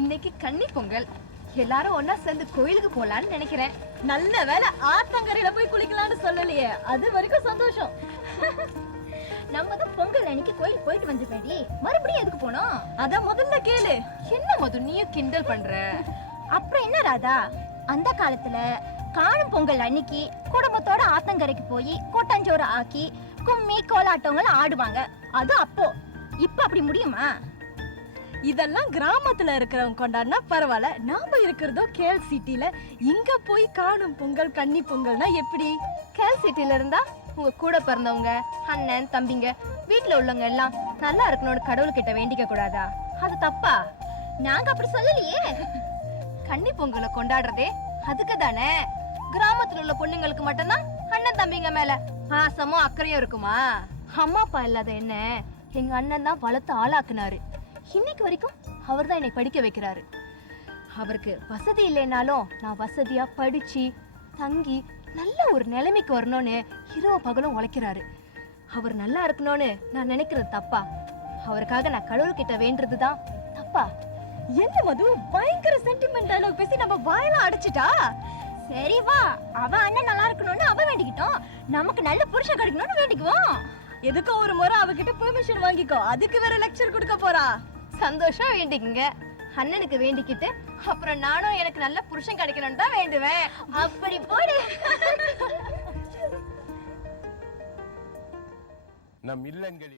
இன்னைக்கு கன்னி பொங்கல். எல்லாரும் ஒன்னா சேர்ந்து கோயிலுக்கு போலான்னு நினைக்கிறேன். நல்ல வேலை ஆத்தங்கரையில போய் குளிக்கலாம்னு சொல்லலையே, அது வரைக்கும் சந்தோஷம். நம்ம தான் பொங்கல் அன்னைக்கு கோயில் போயிட்டு வந்து பேடி, மறுபடியும் எதுக்கு போனோம்? அத முதல்ல கேளு. என்ன மது நீயும் கிண்டல் பண்ற? அப்புறம் என்ன ராதா, அந்த காலத்துல காணும் பொங்கல் அன்னைக்கு குடும்பத்தோட ஆத்தங்கரைக்கு போய் கொட்டஞ்சோறு ஆக்கி கும்மி கோலாட்டங்கள் ஆடுவாங்க. அது அப்போ. இப்ப அப்படி முடியுமா? இதெல்லாம் கிராமத்துல இருக்கிறவங்க கொண்டாடினா பரவாயில்ல, நாம இருக்கிறதோ கேல் சிட்டில. இங்க போய் காணும் பொங்கல் கன்னி பொங்கல்னா எப்படி? கேல் சிட்டில இருந்தா உங்க கூட பிறந்தவங்க, அண்ணன் தம்பிங்க, வீட்டுல உள்ளவங்க எல்லாம் நல்லா இருக்கணும்னு கடவுள்கிட்ட வேண்டிக்க கூடாதா? அது தப்பா? நாங்க அப்படி சொல்லலையே. கன்னி பொங்கலை கொண்டாடுறதே அதுக்கு தானே. கிராமத்துல உள்ள பொண்ணுங்களுக்கு மட்டும்தான் அண்ணன் தம்பிங்க மேல பாசமும் அக்கறையும் இருக்குமா? அம்மா அப்பா இல்லாத என்ன எங்க அண்ணன் தான் வளர்த்து ஆளாக்குனாரு. இன்னைக்கு வரைக்கும் அவர் தான் என்னை படிக்க வைக்கிறாரு. அவருக்கு வசதி இல்லைனாலும் நான் வசதியா படிச்சு தங்கி நல்ல ஒரு நிலைமைக்கு வரணும்னு இரவு பகலும் உழைக்கிறாரு. அவர் நல்லா இருக்கணும்னு நான் நினைக்கிறது தப்பா? அவருக்காக நான் கடவுள்கிட்ட வேண்டதுதான் தப்பா? என்ன மது, பயங்கர சென்டிமெண்ட் டயலாக் பேசி நம்ம வாயெல்லாம் அடைச்சிட்டா. சரி வா, அவ அண்ணன் நல்லா இருக்கணும்னு அவ வேண்டிக்கிட்டோம், நமக்கு நல்ல புருஷன் கிடைக்கணும்னு வேண்டிக்குவோம். எதுக்கு ஒரு முறை அவகிட்ட பெர்மிஷன் வாங்கிக்கோ, அதுக்கு வேற லெக்சர் கொடுக்க போறா. சந்தோஷம் வேண்டிக்குங்க. அண்ணனுக்கு வேண்டிக்கிட்டு அப்புறம் நானும் எனக்கு நல்ல புருஷன் கிடைக்கணும்னு தான் வேண்டுவேன். அப்படி போடு. நம் இல்லங்களில்